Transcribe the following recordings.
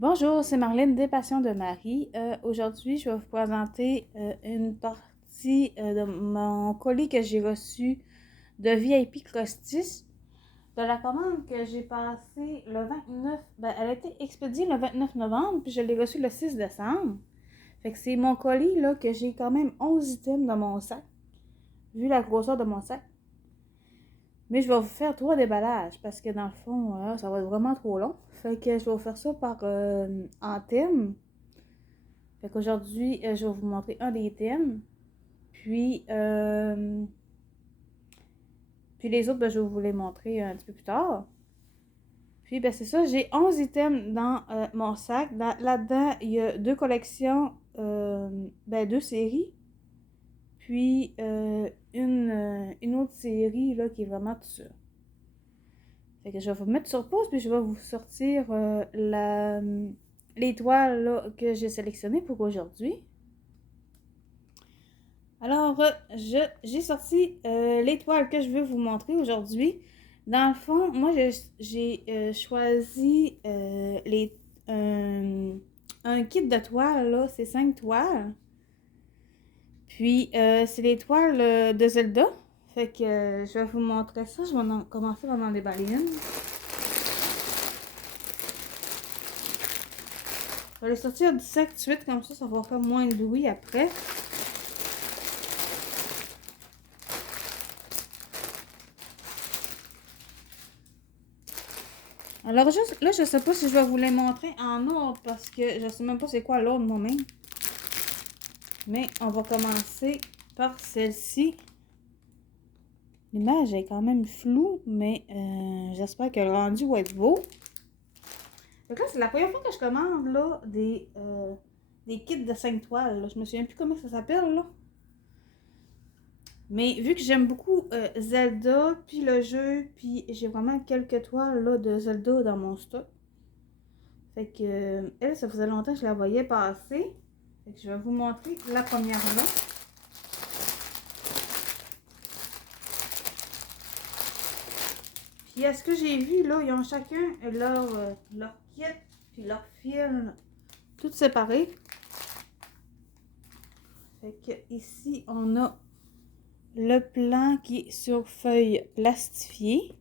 Bonjour, c'est Marlène des Passions de Marie. Aujourd'hui, je vais vous présenter une partie de mon colis que j'ai reçu de VIP Costis, de la commande que j'ai passée le 29, elle a été expédiée le 29 novembre, puis je l'ai reçue le 6 décembre. Fait que c'est mon colis là que j'ai quand même 11 items dans mon sac, vu la grosseur de mon sac. Mais je vais vous faire 3 déballages parce que dans le fond, ça va être vraiment trop long. Fait que je vais vous faire ça en thème. Fait qu'aujourd'hui, je vais vous montrer un des thèmes. Puis les autres, je vais vous les montrer un petit peu plus tard. Puis c'est ça, j'ai 11 items dans mon sac. Là-dedans, il y a 2 collections, 2 séries. Puis une autre série là, qui est vraiment tout ça. Fait que je vais vous mettre sur pause, puis je vais vous sortir l'étoile là, que j'ai sélectionnée pour aujourd'hui. Alors, j'ai sorti l'étoile que je veux vous montrer aujourd'hui. Dans le fond, moi, j'ai choisi un kit de toiles, là. C'est 5 toiles. Puis, c'est les toiles de Zelda. Fait que je vais vous montrer ça. Je vais commencer par en déballer une. Je vais les sortir du sac tout de suite, comme ça va faire moins de bruit après. Alors, là, je sais pas si je vais vous les montrer en ordre parce que je sais même pas c'est quoi l'ordre moi-même. Mais on va commencer par celle-ci. L'image est quand même floue, mais j'espère que le rendu va être beau. Donc là, c'est la première fois que je commande là, des kits de 5 toiles. Là. Je me souviens plus comment ça s'appelle. Là. Mais vu que j'aime beaucoup Zelda, puis le jeu, puis j'ai vraiment quelques toiles là, de Zelda dans mon stock. Fait que elle, ça faisait longtemps que je la voyais passer. Fait que je vais vous montrer la première là. Puis à ce que j'ai vu, là, ils ont chacun leur kit, puis leur fil, tout séparé. Fait que ici, on a le plan qui est sur feuille plastifiée.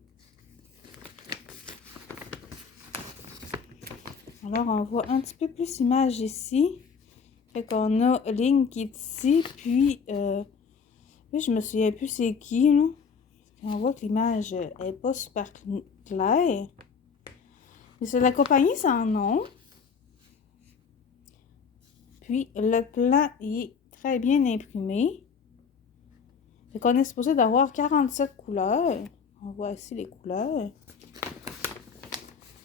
Alors, on voit un petit peu plus l'image ici. Fait qu'on a Link qui est ici, puis je me souviens plus c'est qui, là. On voit que l'image est pas super claire. Mais c'est la compagnie sans nom. Puis, le plan il est très bien imprimé. Fait qu'on est supposé d'avoir 47 couleurs. On voit ici les couleurs.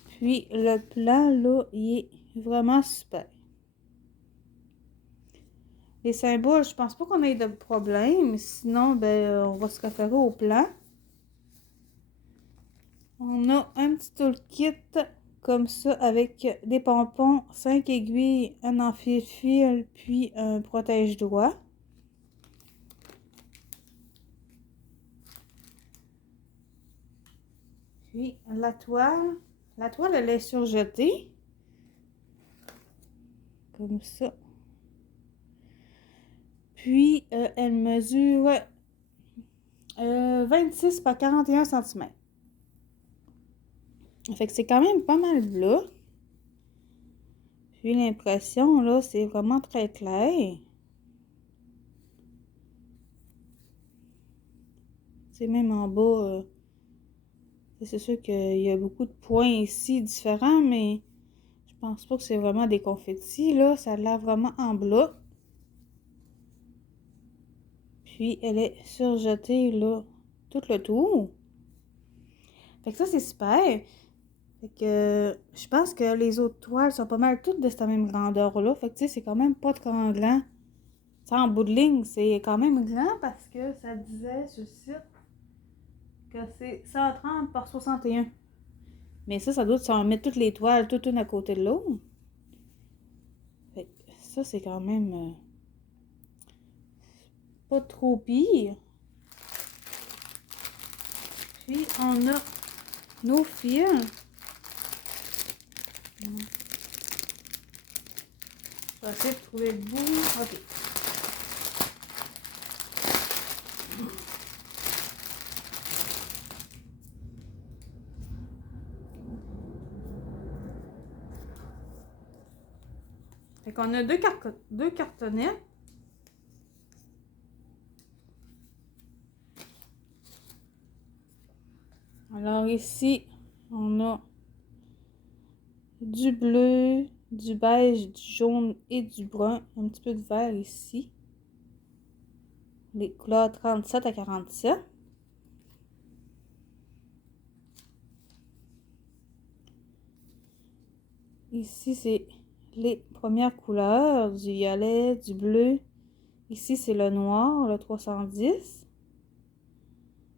Puis le plan, là, il est vraiment super. Les symboles, je pense pas qu'on ait de problème. Sinon, on va se référer au plan. On a un petit toolkit comme ça avec des pompons, 5 aiguilles, un enfile-fil, puis un protège-doigt. Puis la toile, elle est surjetée. Comme ça. Puis, elle mesure 26 par 41 cm. Fait que c'est quand même pas mal là. Puis l'impression, là, c'est vraiment très clair. C'est même en bas, c'est sûr qu'il y a beaucoup de points ici différents, mais je pense pas que c'est vraiment des confettis, là. Ça a l'air vraiment en bloc. Puis elle est surjetée, là, tout le tour. Fait que ça, c'est super. Fait que je pense que les autres toiles sont pas mal toutes de cette même grandeur-là. Fait que tu sais, c'est quand même pas trop grand. Ça, en bout de ligne, c'est quand même grand parce que ça disait sur le site que c'est 130 par 61. Mais ça doit s'en mettre toutes les toiles, toutes une à côté de l'autre. Fait que ça, c'est quand même pas trop pire. Puis, on a nos fils. Je vais essayer de trouver le bout. OK. Fait qu'on a deux cartonnets. Alors ici, on a du bleu, du beige, du jaune et du brun. Un petit peu de vert ici. Les couleurs 37 à 47. Ici, c'est les premières couleurs, du violet, du bleu. Ici, c'est le noir, le 310.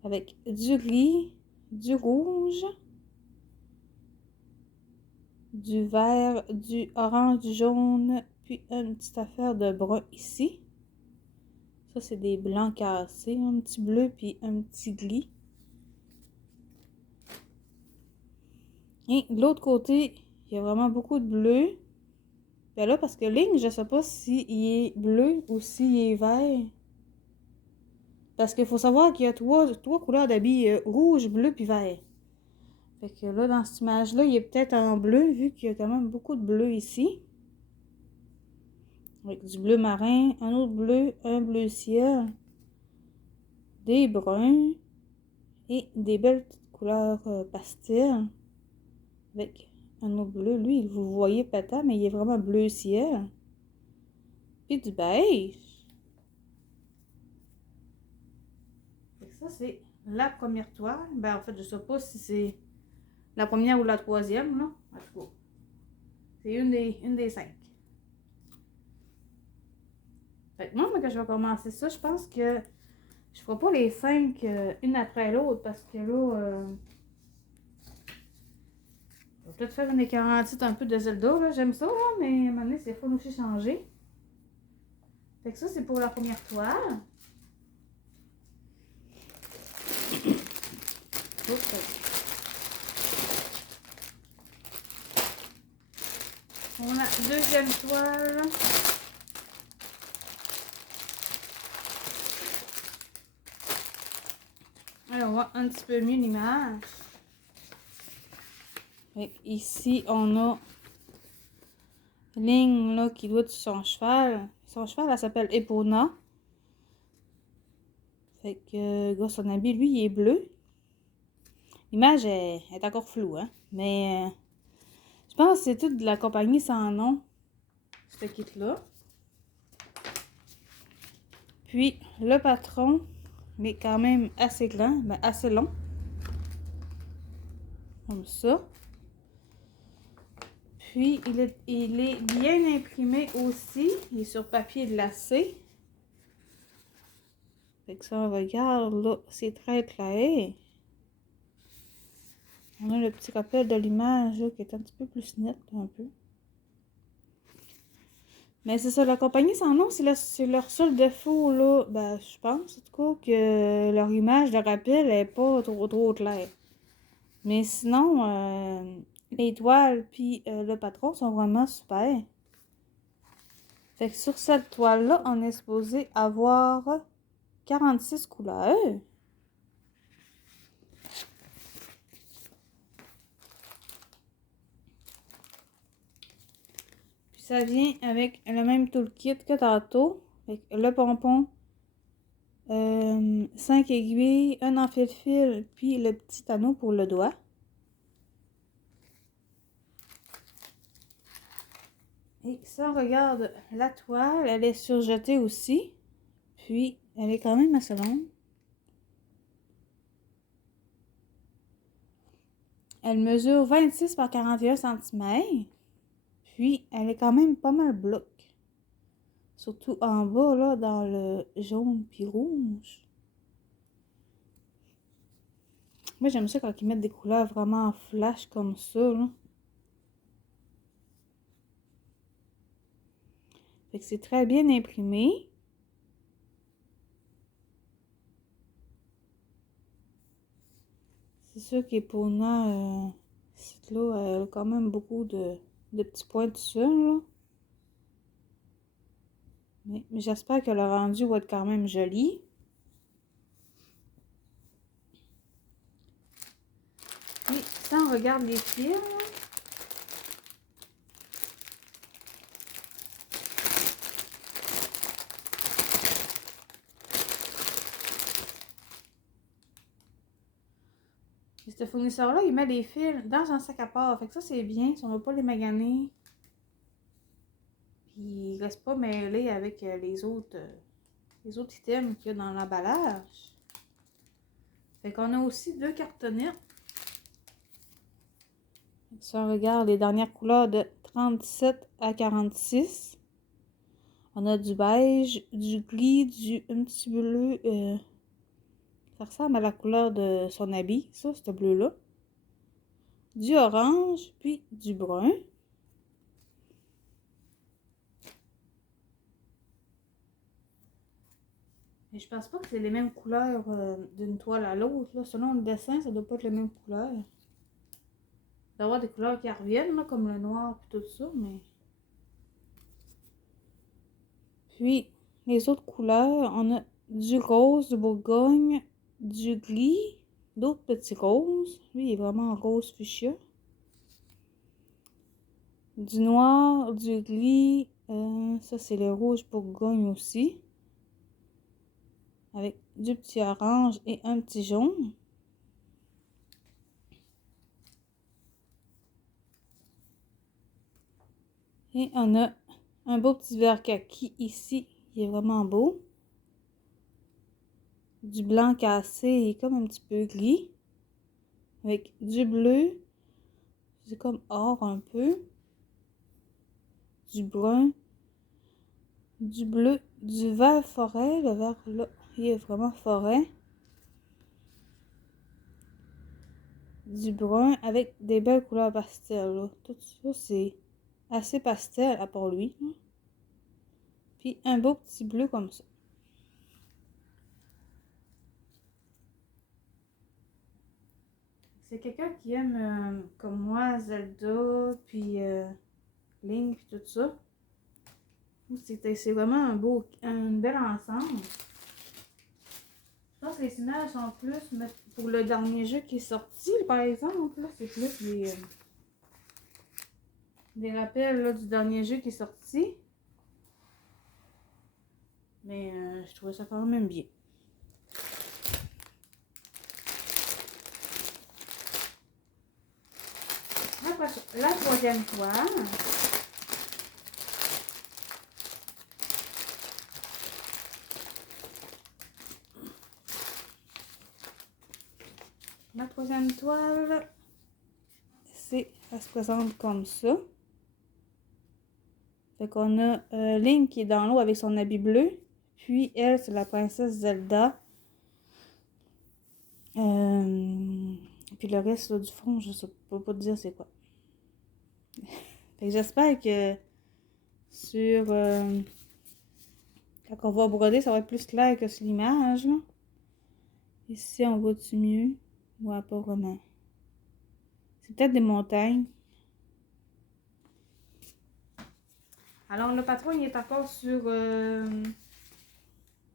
Avec du gris, du rouge, du vert, du orange, du jaune, puis une petite affaire de brun ici. Ça, c'est des blancs cassés, un petit bleu, puis un petit gris. Et de l'autre côté, il y a vraiment beaucoup de bleu. Ben là, parce que ligne, je sais pas s'il est bleu ou s'il est vert. Parce qu'il faut savoir qu'il y a trois couleurs d'habits, rouge, bleu, puis vert. Fait que là, dans cette image-là, il est peut-être en bleu, vu qu'il y a quand même beaucoup de bleu ici. Avec du bleu marin, un autre bleu, un bleu ciel, des bruns et des belles petites couleurs pastel. Avec un autre bleu. Lui, vous voyez peut-être, mais il est vraiment bleu ciel. Puis du beige. Fait que ça, c'est la première toile. Ben, en fait, je sais pas si c'est la première ou la troisième, là. En tout cas, c'est une des 5. Fait que moi, quand je vais commencer ça, je pense que je ferai pas les 5 une après l'autre parce que là, je vais peut-être faire une écœurantite un peu de Zelda, là. J'aime ça, là, mais à un moment donné, c'est fun aussi changer. Fait que ça, c'est pour la première toile. On a deuxième toile. Alors, on voit un petit peu mieux l'image. Ici, on a Ligne là, qui doit sur son cheval. Son cheval, elle s'appelle Epona. Fait que, gars, son habit, lui, il est bleu. L'image est encore floue, hein. Mais je pense que c'est tout de la compagnie sans nom, ce kit-là. Puis, le patron, il est quand même assez grand, mais assez long. Comme ça. Puis, il est bien imprimé aussi. Il est sur papier glacé. Fait que ça, on regarde, là, c'est très clair. On a le petit rappel de l'image, qui est un petit peu plus net, un peu. Mais c'est ça, la compagnie sans nom, c'est leur seul défaut, là. Ben, je pense, en tout cas, que leur image de rappel est pas trop claire. Mais sinon, l'étoile puis le patron sont vraiment super. Fait que sur cette toile-là, on est supposé avoir 46 couleurs. Puis ça vient avec le même toolkit que tantôt. Fait que le pompon, 5 aiguilles, un en fil, puis le petit anneau pour le doigt. Et si on regarde la toile, elle est surjetée aussi. Puis, elle est quand même assez longue. Elle mesure 26 par 41 cm. Puis, elle est quand même pas mal bloc. Surtout en bas, là, dans le jaune puis rouge. Moi, j'aime ça quand ils mettent des couleurs vraiment flash comme ça, là. Fait que c'est très bien imprimé. C'est sûr qu'Epona, là, elle a quand même beaucoup de petits points dessus, là. Mais j'espère que le rendu va être quand même joli. Puis, si on regarde les fils, ce fournisseur-là, il met les fils dans un sac à part. Fait que ça, c'est bien. Si on ne va pas les maganer. Puis, il ne reste pas mêlé avec les autres items qu'il y a dans l'emballage. Fait qu'on a aussi 2 cartonnettes. Si on regarde les dernières couleurs de 37 à 46. On a du beige, du gris, un petit bleu. Ça ressemble à la couleur de son habit, ça, ce bleu-là. Du orange, puis du brun. Et je pense pas que c'est les mêmes couleurs d'une toile à l'autre. Selon le dessin, ça doit pas être les mêmes couleurs. Il doit y avoir des couleurs qui reviennent, là, comme le noir et tout ça, mais... Puis, les autres couleurs, on a du rose de Bourgogne, du gris, d'autres petits roses. Lui, il est vraiment rose fuchsia. Du noir, du gris, ça c'est le rouge Bourgogne aussi. Avec du petit orange et un petit jaune. Et on a un beau petit vert kaki ici, il est vraiment beau. Du blanc cassé, il est comme un petit peu gris. Avec du bleu, c'est comme or un peu. Du brun, du bleu, du vert forêt. Le vert là, il est vraiment forêt. Du brun avec des belles couleurs pastel. Là. Tout ça, c'est assez pastel à part lui. Là. Puis un beau petit bleu comme ça. C'est quelqu'un qui aime, comme moi, Zelda, puis Link, puis tout ça. C'est vraiment un bel ensemble. Je pense que les images sont plus, mais pour le dernier jeu qui est sorti, par exemple, là, c'est plus des rappels là, du dernier jeu qui est sorti. Mais je trouvais ça quand même bien. La troisième toile. La troisième toile, elle se présente comme ça. Fait qu'on a Link qui est dans l'eau avec son habit bleu. Puis elle, c'est la princesse Zelda. Puis le reste là, du fond, je sais pas te dire c'est quoi. Fait que j'espère que sur... quand on va broder, ça va être plus clair que sur l'image. Ici, on voit-tu mieux? Ouais, pas vraiment. C'est peut-être des montagnes. Alors, le patron, il est encore sur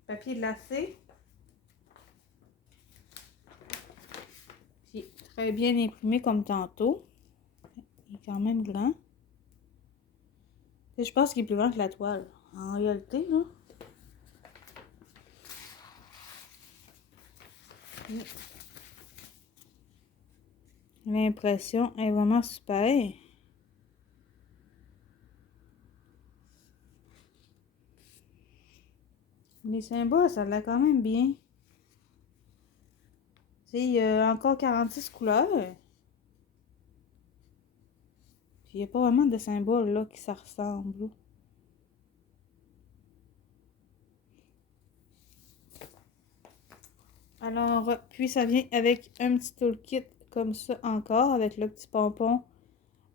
papier glacé. Puis, très bien imprimé comme tantôt. Il est quand même grand. Et je pense qu'il est plus grand que la toile. En réalité, là. L'impression est vraiment super. Les symboles, ça l'a quand même bien. Il y a encore 46 couleurs. Puis il n'y a pas vraiment de symboles là qui ça ressemble. Alors, puis ça vient avec un petit toolkit comme ça encore, avec le petit pompon,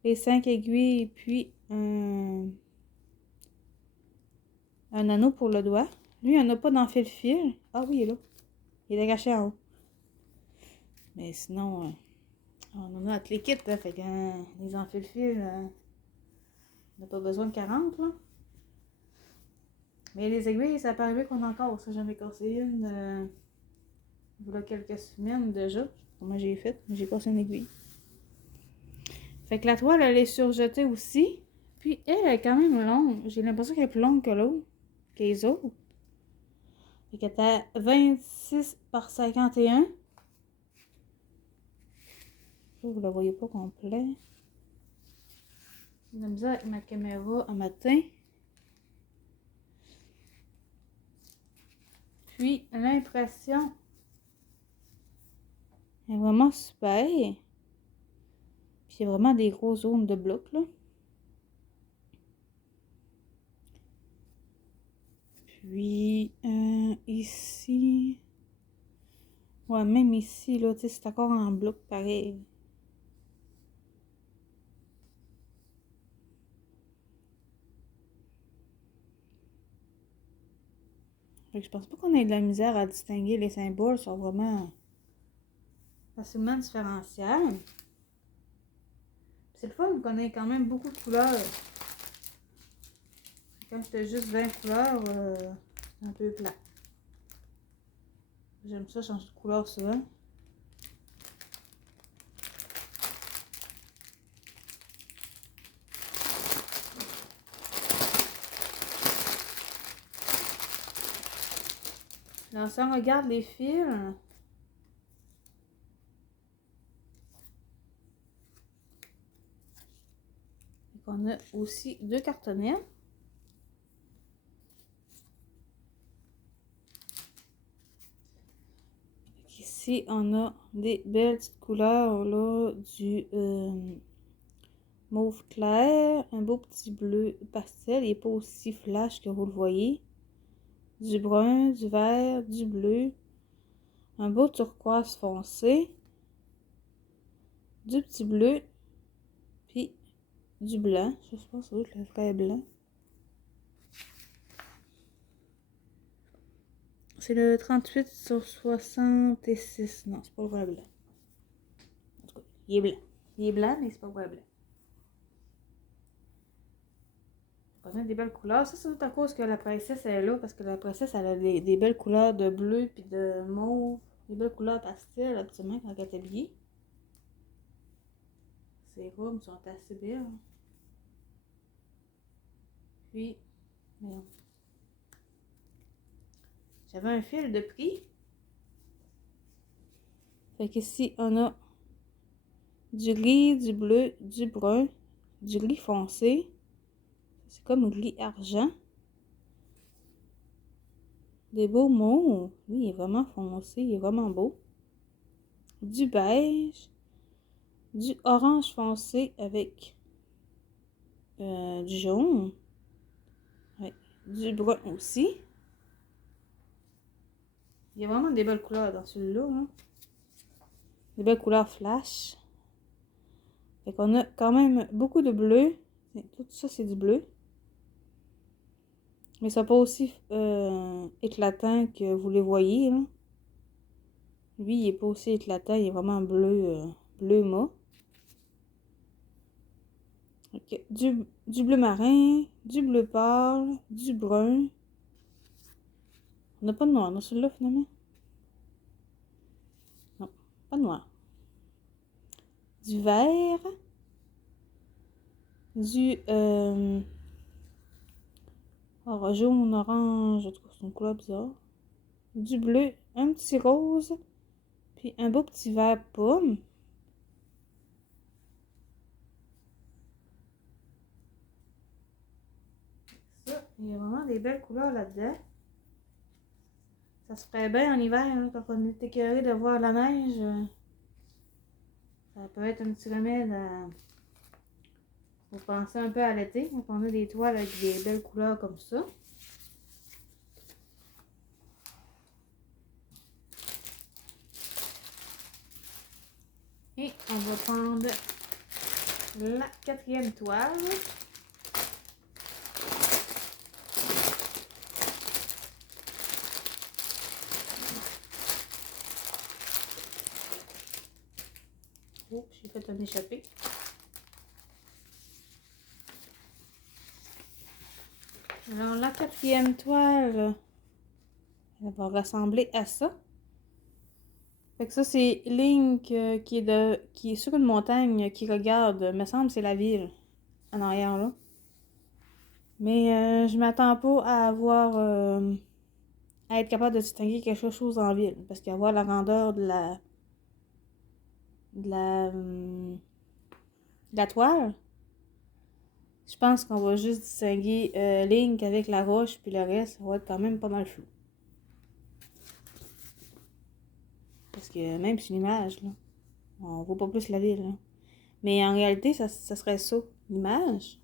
les 5 aiguilles et puis un anneau pour le doigt. Lui, il n'y en a pas dans fil-fil. Ah oui, il est là. Il est caché en haut. Mais sinon, on en a tous les kits, là, fait que les enfils-fil, on n'a pas besoin de 40, là. Mais les aiguilles, ça peut arriver qu'on en casse. J'en ai cassé une il y a quelques semaines déjà. Je sais pas comment j'ai fait, mais j'ai cassé une aiguille. Fait que la toile, elle est surjetée aussi. Puis elle est quand même longue. J'ai l'impression qu'elle est plus longue que l'autre, que les autres. Fait qu'elle est à 26 par 51. Vous la voyez pas complet. J'ai de la misère avec ma caméra un matin. Puis l'impression est vraiment super. Puis il y a vraiment des gros zones de blocs là. Puis ici. Ouais, même ici, là, tu sais, c'est encore en bloc pareil. Fait que je pense pas qu'on ait de la misère à distinguer les symboles, ils sont vraiment facilement différenciables. C'est le fun qu'on ait quand même beaucoup de couleurs. Quand c'était juste 20 couleurs, c'est un peu plat. J'aime ça changer de couleur souvent. Alors, si on regarde les fils, on a aussi 2 cartonnets. Ici, on a des belles petites couleurs là, du mauve clair, un beau petit bleu pastel, il n'est pas aussi flash que vous le voyez. Du brun, du vert, du bleu, un beau turquoise foncé, du petit bleu, puis du blanc. Je sais pas si c'est le vrai blanc. C'est le 38 sur 66. Non, c'est pas le vrai blanc. En tout cas, il est blanc. Il est blanc, mais c'est pas le vrai blanc. On a des belles couleurs. Ça, c'est tout à cause que la princesse est là, parce que la princesse, elle a des belles couleurs de bleu puis de mauve. Des belles couleurs pastel, absolument, quand elle est habillée. Ces robes sont assez belles. Puis, merde. J'avais un fil de prix. Fait qu'ici, on a du gris, du bleu, du brun, du gris foncé. C'est comme gris argent. Des beaux mauves. Lui, il est vraiment foncé, il est vraiment beau. Du beige. Du orange foncé avec du jaune. Ouais. Du brun aussi. Il y a vraiment des belles couleurs dans celui-là. Hein? Des belles couleurs flash. Fait qu'on a quand même beaucoup de bleu. Tout ça, c'est du bleu. Mais ça n'est pas aussi éclatant que vous les voyez. Là. Lui, il n'est pas aussi éclatant. Il est vraiment bleu, bleu mat. Okay. Du bleu marin, du bleu pâle, du brun. On n'a pas de noir dans celui-là, finalement. Non, pas de noir. Du vert. Du jaune, orange. En tout cas, c'est une couleur bizarre. Du bleu, un petit rose. Puis un beau petit vert pomme. Ça, il y a vraiment des belles couleurs là-dedans. Ça se ferait bien en hiver, hein, quand on est écœuré de voir la neige. Ça peut être un petit remède pour penser un peu à l'été, quand on a des toiles avec des belles couleurs comme ça. Et on va prendre la 4e toile. Oh, j'ai fait un échappé. Alors, la quatrième toile, elle va ressembler à ça. Fait que ça, c'est Link qui est sur une montagne qui regarde, me semble, c'est la ville en arrière là. Mais je m'attends pas à avoir à être capable de distinguer quelque chose en ville. Parce qu'à voir la grandeur de la toile, je pense qu'on va juste distinguer Link avec la roche, puis le reste, ça va être quand même pas mal flou. Parce que même sur l'image, là, on voit pas plus la ville. Là. Mais en réalité, ça serait ça, l'image.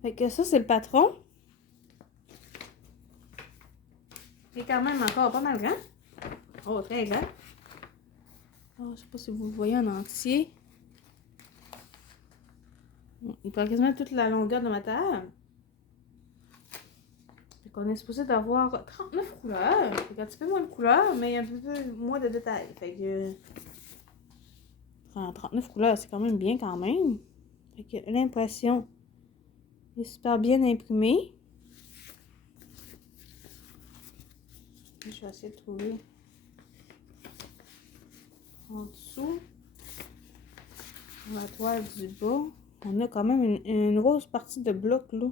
Fait que ça, c'est le patron. Il est quand même encore pas mal grand. Oh, très grand. Oh, je sais pas si vous le voyez en entier. Il prend quasiment toute la longueur de ma table. Fait qu'on est supposé d'avoir 39 couleurs. Fait un petit peu moins de couleurs, mais un peu moins de détails. Fait que 39 couleurs, c'est quand même bien quand même. Fait que l'impression est super bien imprimée. Je vais essayer de trouver en dessous, la toile du bas. On a quand même une grosse partie de bloc là.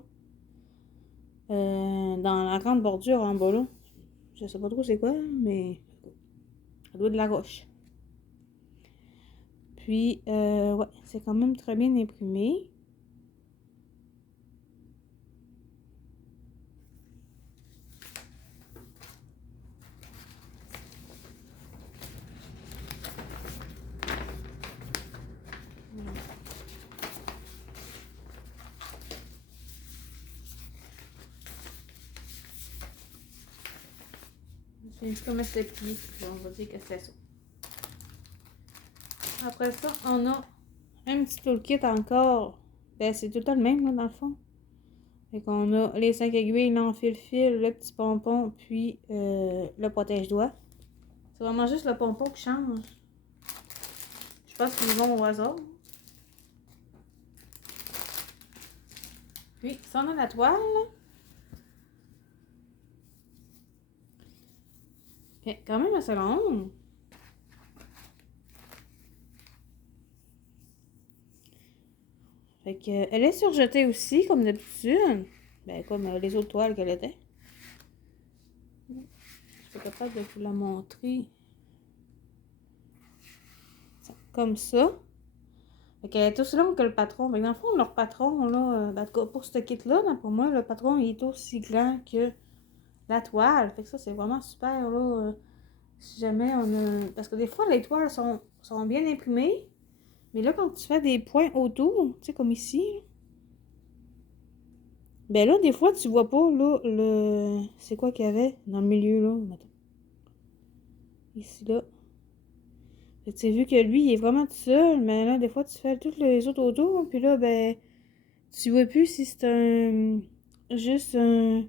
Dans la grande bordure en bas là. Je sais pas trop c'est quoi, mais ça doit être de la roche. Puis, ouais, c'est quand même très bien imprimé. C'est un petit comme ce pied. On va dire que c'est ça. Après ça, on a un petit toolkit encore. Ben, c'est tout le temps le même, là, dans le fond. Fait qu'on a les 5 aiguilles, l'enfile-fil, le petit pompon, puis le protège-doigt. C'est vraiment juste le pompon qui change. Je pense qu'ils vont au hasard. Puis, ça, on a la toile. Okay, quand même assez longue. Fait que, elle est surjetée aussi, comme d'habitude. Ben, comme les autres toiles qu'elle était. Je suis pas capable de vous la montrer. Comme ça. Fait qu'elle est aussi longue que le patron. Mais dans le fond, leur patron, là, ben, pour ce kit-là, pour moi, le patron il est aussi grand que la toile. Fait que ça, c'est vraiment super, là. Si jamais on a... Parce que des fois, les toiles sont bien imprimées. Mais là, quand tu fais des points autour, tu sais, comme ici, ben là, des fois, tu vois pas, là, le... C'est quoi qu'il y avait dans le milieu, là? Attends. Ici, là. Fait que tu sais, vu que lui, il est vraiment tout seul, mais là, des fois, tu fais tous les autres autour, puis là, ben, tu vois plus si c'est un... Juste un...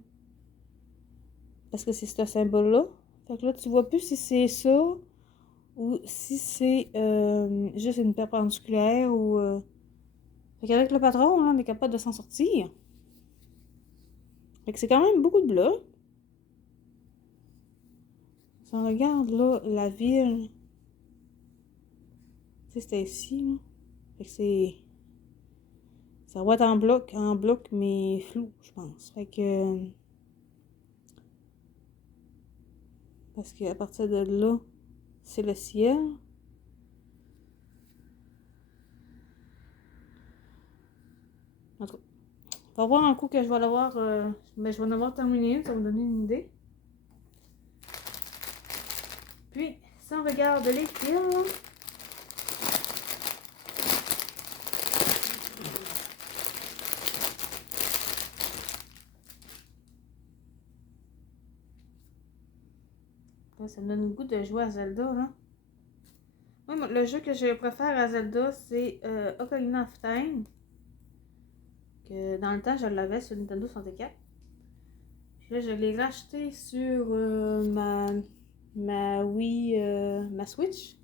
Parce que c'est ce symbole-là. Fait que là, tu vois plus si c'est ça, ou si c'est juste une perpendiculaire, ou... Fait qu'avec le patron, là, on est capable de s'en sortir. Fait que c'est quand même beaucoup de blocs. Si on regarde, là, la ville... Tu sais, c'était ici, là. Fait que c'est... Ça va être en bloc, mais flou, je pense. Fait que... Parce qu'à partir de là, c'est le ciel. En tout cas, on va voir un coup que je vais l'avoir... mais je vais en avoir terminé une, ça va me donner une idée. Puis, si on regarde les fils... Là, ça me donne le goût de jouer à Zelda, là. Oui, le jeu que je préfère à Zelda, c'est Ocarina of Time. Que dans le temps, je l'avais sur Nintendo 64. Puis là, je l'ai racheté sur ma Wii, ma Switch.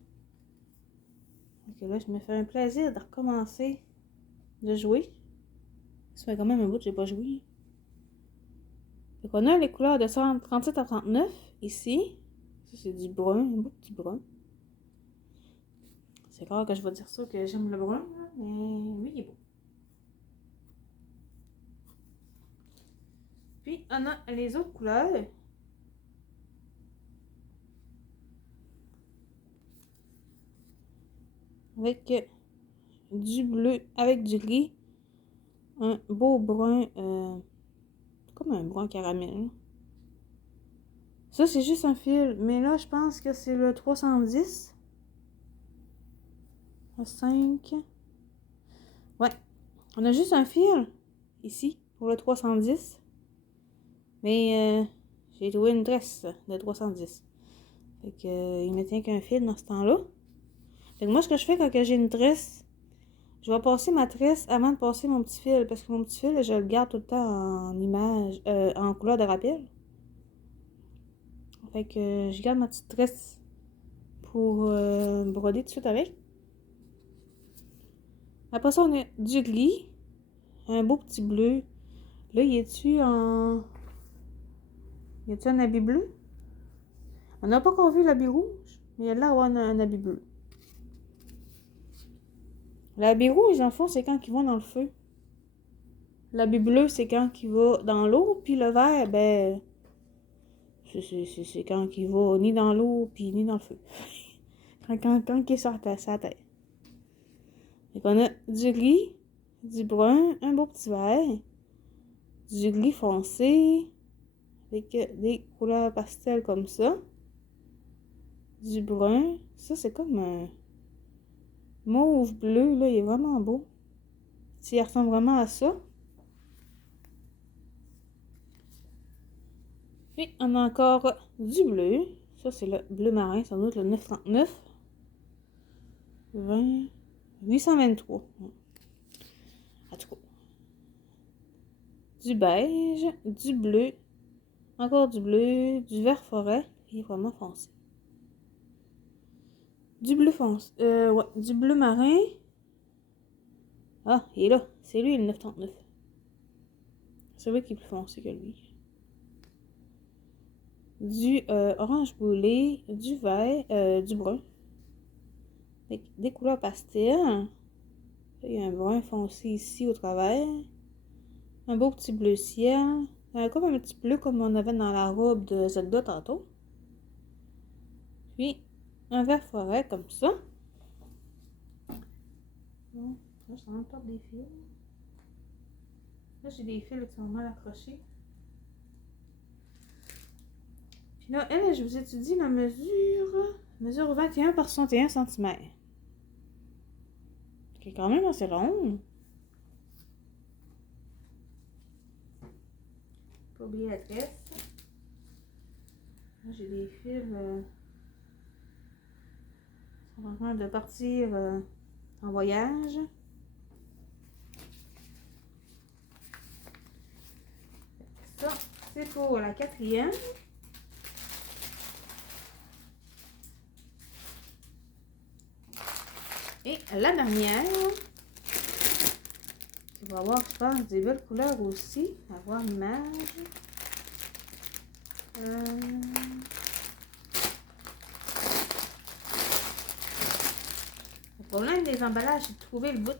Donc là, je me fais un plaisir de recommencer de jouer. Ça fait quand même un bout que j'ai pas joué. Donc, on a les couleurs de 37 à 39 ici. Ça, c'est du brun, un beau petit brun. C'est rare que je vais dire ça, que j'aime le brun, là, mais lui, il est beau. Puis, on a les autres couleurs. Avec du bleu, avec du gris. Un beau brun, comme un brun caramel. Ça, c'est juste un fil. Mais là, je pense que c'est le 310. Le 5. Ouais. On a juste un fil ici pour le 310. Mais j'ai trouvé une tresse de 310. Fait que il me tient qu'un fil dans ce temps-là. Fait que moi, ce que je fais quand j'ai une tresse, je vais passer ma tresse avant de passer mon petit fil. Parce que mon petit fil, je le garde tout le temps en image, en couleur de rappel. Fait que je garde ma petite tresse pour broder tout de suite avec. Après ça, on a du gris. Un beau petit bleu. Là, y a-tu en... Y a-tu un habit bleu? On n'a pas encore vu l'habit rouge, mais là, on a un habit bleu. L'habit rouge, en fond, c'est quand il va dans le feu. L'habit bleu, c'est quand il va dans l'eau. Puis le vert, ben... C'est quand il va ni dans l'eau, puis ni dans le feu. quand il est sur sa tête. Donc, on a du gris, du brun, un beau petit vert, du gris foncé, avec des couleurs pastel comme ça, du brun. Ça, c'est comme un mauve bleu, là, il est vraiment beau. Il ressemble vraiment à ça. Puis, on a encore du bleu. Ça, c'est le bleu marin, sans doute le 939. 20, 823. En tout cas. Du beige, du bleu, encore du bleu, du vert forêt, il est vraiment foncé. Du bleu foncé, ouais, du bleu marin. Ah, il est là, c'est lui le 939. C'est vrai qu'il est plus foncé que lui. Du orange brûlé, du vert, du brun. Avec des couleurs pastel. Il y a un brun foncé ici au travers. Un beau petit bleu ciel. Comme un petit bleu comme on avait dans la robe de Zelda tantôt. Puis, un vert forêt comme ça. Bon, là, je t'en porte des fils. Là, j'ai des fils qui sont mal accrochés. Puis là, elle, je vous étudie la mesure. Mesure 21 par 61 cm. Qui est quand même assez long. Pas oublier la tresse. Là, j'ai des fils. Qui sont en train de partir en voyage. Ça, c'est pour la quatrième. Et la dernière, qui va avoir, je pense, des belles couleurs aussi. On va voir l'image. Le problème des emballages, c'est de trouver le bout.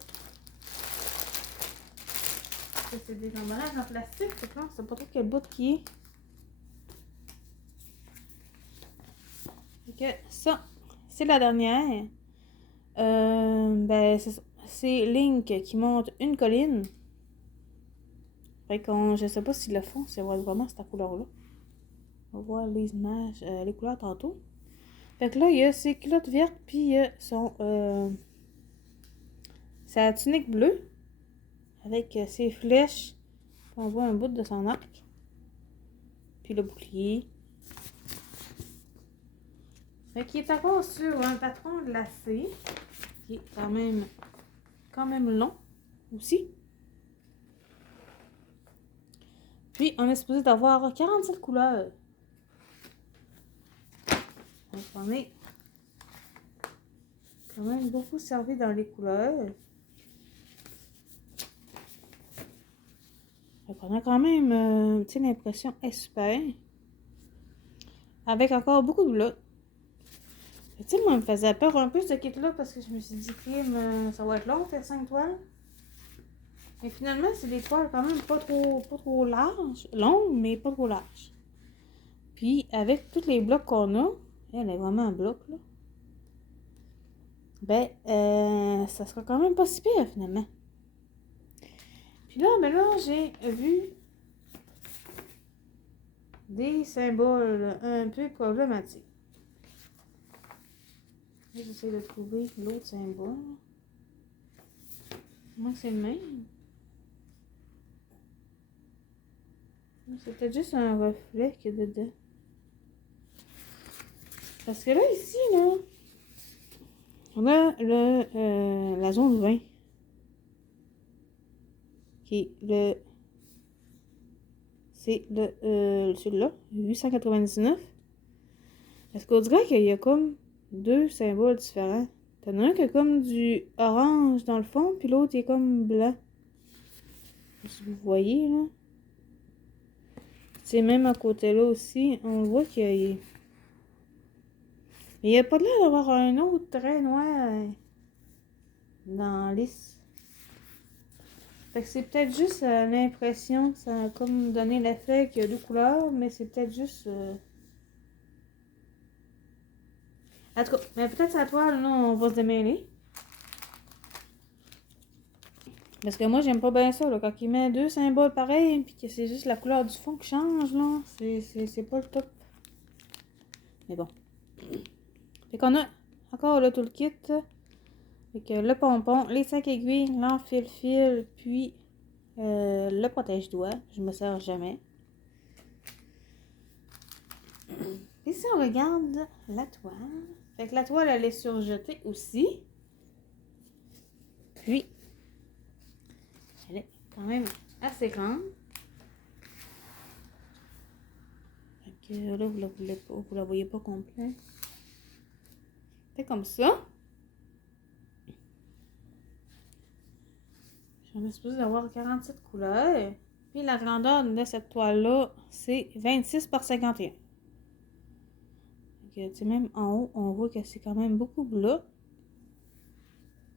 C'est des emballages en plastique, c'est clair, c'est pas trop quel bout qui est. Donc, ça, c'est la dernière. Ben, c'est Link qui monte une colline. Fait qu'on, je sais pas si le fond, c'est vraiment cette couleur-là. On va voir les images, les couleurs tantôt. Fait que là, il y a ses culottes vertes, puis il y a sa tunique bleue. Avec ses flèches. On voit un bout de son arc. Puis le bouclier. Fait qu'il est encore sur un patron glacé. Qui est quand même long aussi. Puis on est supposé d'avoir 47 couleurs. Donc on est quand même beaucoup servi dans les couleurs. Donc, on a quand même, tu sais, l'impression est super. Avec encore beaucoup de blocs. Tu sais, moi, me faisait peur un peu ce kit-là parce que je me suis dit, ça va être long, faire 5 toiles. Et finalement, c'est des toiles quand même pas trop larges. Longues, mais pas trop larges. Puis, avec tous les blocs qu'on a, elle est vraiment un bloc, là. Ben, ça sera quand même pas si pire, finalement. Puis là, j'ai vu des symboles un peu problématiques. J'essaie de trouver l'autre symbole. Moi, c'est le même. C'est peut-être juste un reflet qu'il y a dedans. Parce que là, ici, là, on a la zone 20. Qui est c'est celui-là, 899. Est-ce qu'on dirait qu'il y a comme deux symboles différents? T'en as un qui a comme du orange dans le fond, puis l'autre est comme blanc. Si vous voyez, là. C'est même à côté là aussi, on voit qu'il y a... Mais il n'y a pas de l'air d'avoir un autre trait noir dans la liste. Fait que c'est peut-être juste l'impression, ça a comme donné l'effet qu'il y a deux couleurs, mais c'est peut-être juste... En tout cas, mais peut-être à toi, là, on va se démêler. Parce que moi, j'aime pas bien ça, là, quand il met deux symboles pareils, puis que c'est juste la couleur du fond qui change, là. C'est pas le top. Mais bon. Fait qu'on a encore là tout le kit. Avec le pompon, les 5 aiguilles, l'enfile-fil, puis le protège-doigt. Je me sers jamais. Et si on regarde la toile, fait que la toile, elle est surjetée aussi. Puis, elle est quand même assez grande. Fait que là, vous la voyez pas complète. C'est comme ça. J'en ai supposé d'avoir 47 couleurs. Puis la grandeur de cette toile-là, c'est 26 par 51. Donc, même en haut, on voit que c'est quand même beaucoup bleu.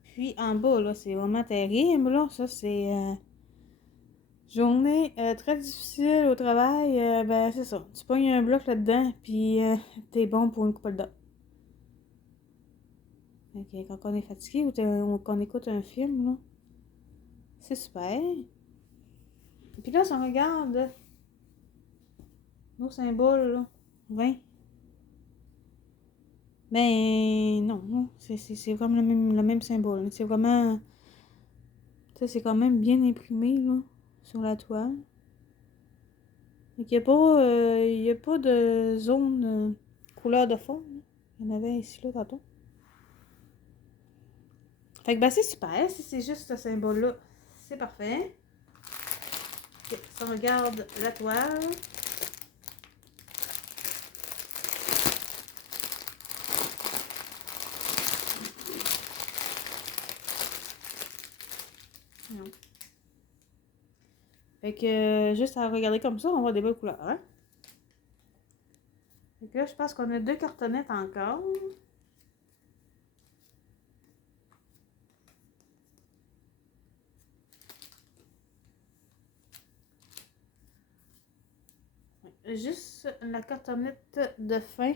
Puis en bas, là, c'est vraiment terrible. Là. Ça, c'est journée très difficile au travail. Ben, c'est ça. Tu pognes un bloc là-dedans, puis t'es bon pour une couple de dents. Donc, quand on est fatigué ou qu'on écoute un film, là, c'est super. Et puis là, si on regarde nos symboles, là, 20. Ben non, c'est vraiment le même symbole. C'est vraiment... Ça, c'est quand même bien imprimé, là, sur la toile. Donc, il n'y a pas de zone couleur de fond. Là. Il y en avait ici, là, tantôt. Fait que, ben, c'est super. Si c'est juste ce symbole-là, c'est parfait. Okay, si on regarde la toile... Non. Fait que, juste à regarder comme ça, on voit des belles couleurs, hein? Fait que là, je pense qu'on a deux cartonnettes encore. Juste la cartonnette de fin.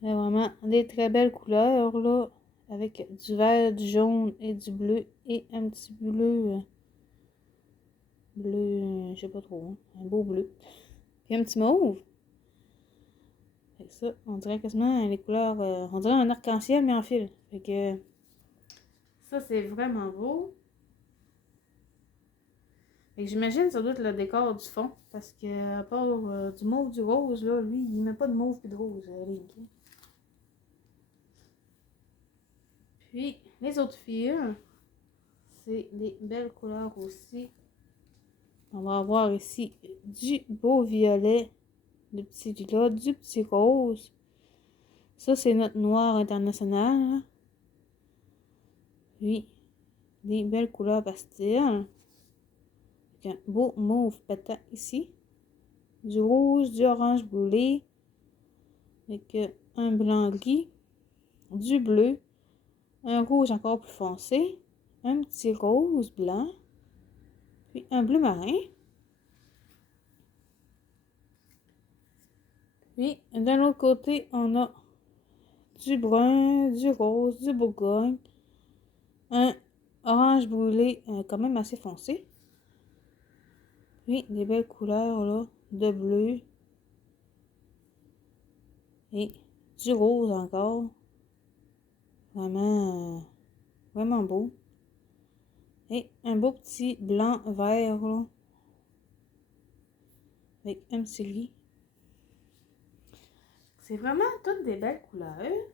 Il y a vraiment des très belles couleurs, là. Avec du vert, du jaune et du bleu. Et un petit bleu... bleu, je sais pas trop. Hein, un beau bleu. Puis un petit mauve. Fait que ça, on dirait quasiment les couleurs... on dirait un arc-en-ciel, mais en fil. Fait que... ça, c'est vraiment beau. Fait que j'imagine que ça doit être le décor du fond. Parce que, à part du mauve, du rose, là, lui, il met pas de mauve et de rose, Link. Puis, les autres fils, c'est des belles couleurs aussi. On va avoir ici du beau violet, du petit lilas, du petit rose. Ça, c'est notre noir international. Hein. Puis, des belles couleurs pastel. avec un beau mauve pétant ici. Du rouge, du orange brûlé. Avec un blanc gris. Du bleu. Un rouge encore plus foncé. Un petit rose blanc. Puis un bleu marin. Puis d'un autre côté, on a du brun, du rose, du bourgogne. Un orange brûlé quand même assez foncé. Puis des belles couleurs là, de bleu. Et du rose encore. Vraiment, vraiment beau. Et un beau petit blanc vert là. Avec un petit lit. C'est vraiment toutes des belles couleurs.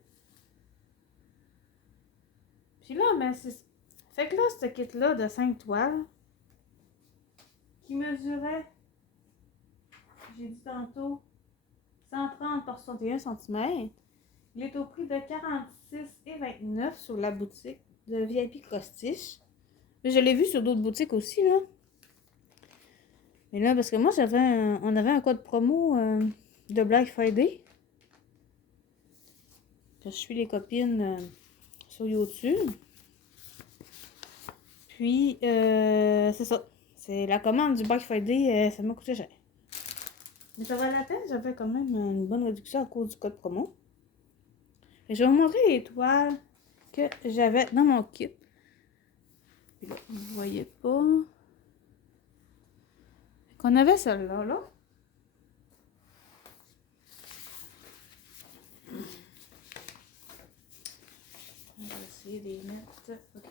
Puis là, ben c'est... Fait que là, ce kit-là de 5 toiles, qui mesurait, j'ai dit tantôt, 130 par 61 cm, il est au prix de 46,29 sur la boutique de VIP Crostiche. Je l'ai vu sur d'autres boutiques aussi, là. Mais là, parce que moi, on avait un code promo de Black Friday. Je suis les copines sur YouTube. Puis, c'est ça. C'est la commande du Black Friday, ça m'a coûté cher. Mais ça valait la peine, j'avais quand même une bonne réduction à cause du code promo. Et je vais vous montrer les toiles que j'avais dans mon kit. Puis là, vous ne voyez pas. Qu'on avait celle-là, là. On va essayer de les mettre. Okay.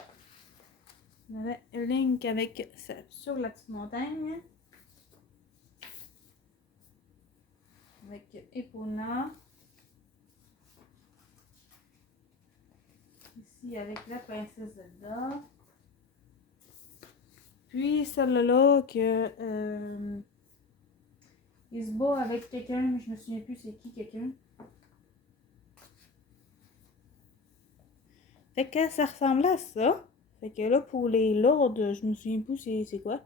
On avait Link avec ça sur la petite montagne. Avec Epona. Ici avec la princesse Zelda. Puis celle-là que il se bat avec quelqu'un, mais je me souviens plus c'est qui quelqu'un. Fait que ça ressemblait à ça. Fait que là pour les lords, je me souviens plus c'est quoi.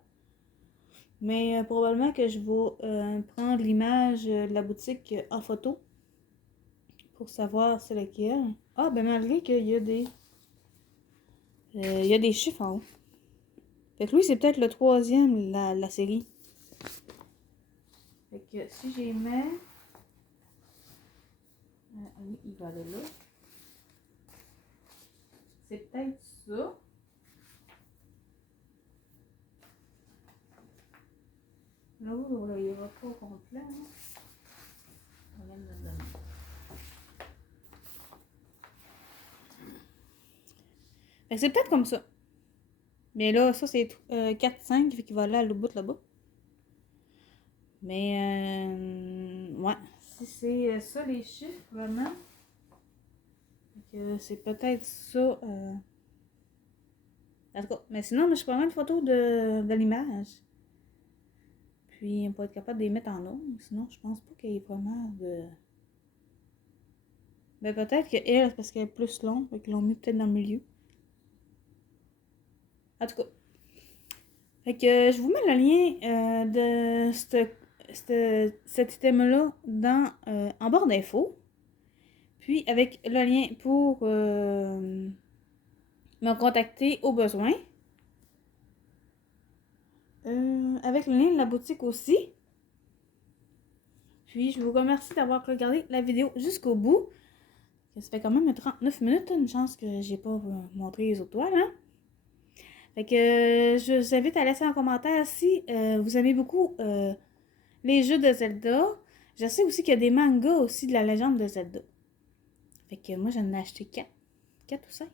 Mais probablement que je vais prendre l'image de la boutique en photo. Pour savoir c'est lequel. Ah ben malgré qu'il y a des. Il y a des chiffres en haut. Fait que lui, c'est peut-être le 3e, la série. Fait que si j'y mets... il va aller là. C'est peut-être ça. Là, il n'y aura pas au complet. Hein? On vient de le donner. Fait que c'est peut-être comme ça. Mais là, ça, c'est 4-5, fait qu'il va aller à l'autre bout là-bas. Mais, ouais. Si c'est ça, les chiffres, vraiment. C'est peut-être ça. En tout cas, mais sinon, je prends une photo de l'image. Puis, on va être capable de les mettre en ordre. Sinon, je pense pas qu'il y ait vraiment de... Ben, peut-être qu'elle, parce qu'elle est plus longue, fait qu'ils l'ont mis peut-être dans le milieu. En tout cas. Fait que je vous mets le lien de cet item-là en barre d'infos. Puis, avec le lien pour me contacter au besoin. Avec le lien de la boutique aussi. Puis, je vous remercie d'avoir regardé la vidéo jusqu'au bout. Ça fait quand même 39 minutes. Une chance que j'ai pas montré les autres toiles. Hein? Fait que je vous invite à laisser un commentaire si vous aimez beaucoup les jeux de Zelda. Je sais aussi qu'il y a des mangas aussi de la légende de Zelda. Fait que moi, j'en ai acheté 4. 4 ou 5.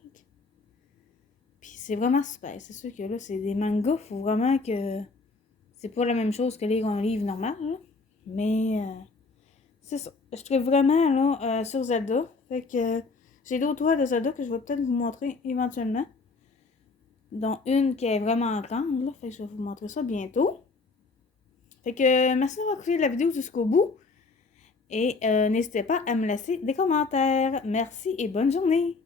Puis c'est vraiment super. C'est sûr que là, c'est des mangas. Faut vraiment que... C'est pas la même chose que lire un livre normal. Là. Mais c'est ça. Je trouve vraiment là sur Zelda. Fait que j'ai d'autres toiles de Zelda que je vais peut-être vous montrer éventuellement. Dont une qui est vraiment grande. Là. Fait que je vais vous montrer ça bientôt. Fait que merci d'avoir écouté la vidéo jusqu'au bout. Et n'hésitez pas à me laisser des commentaires. Merci et bonne journée!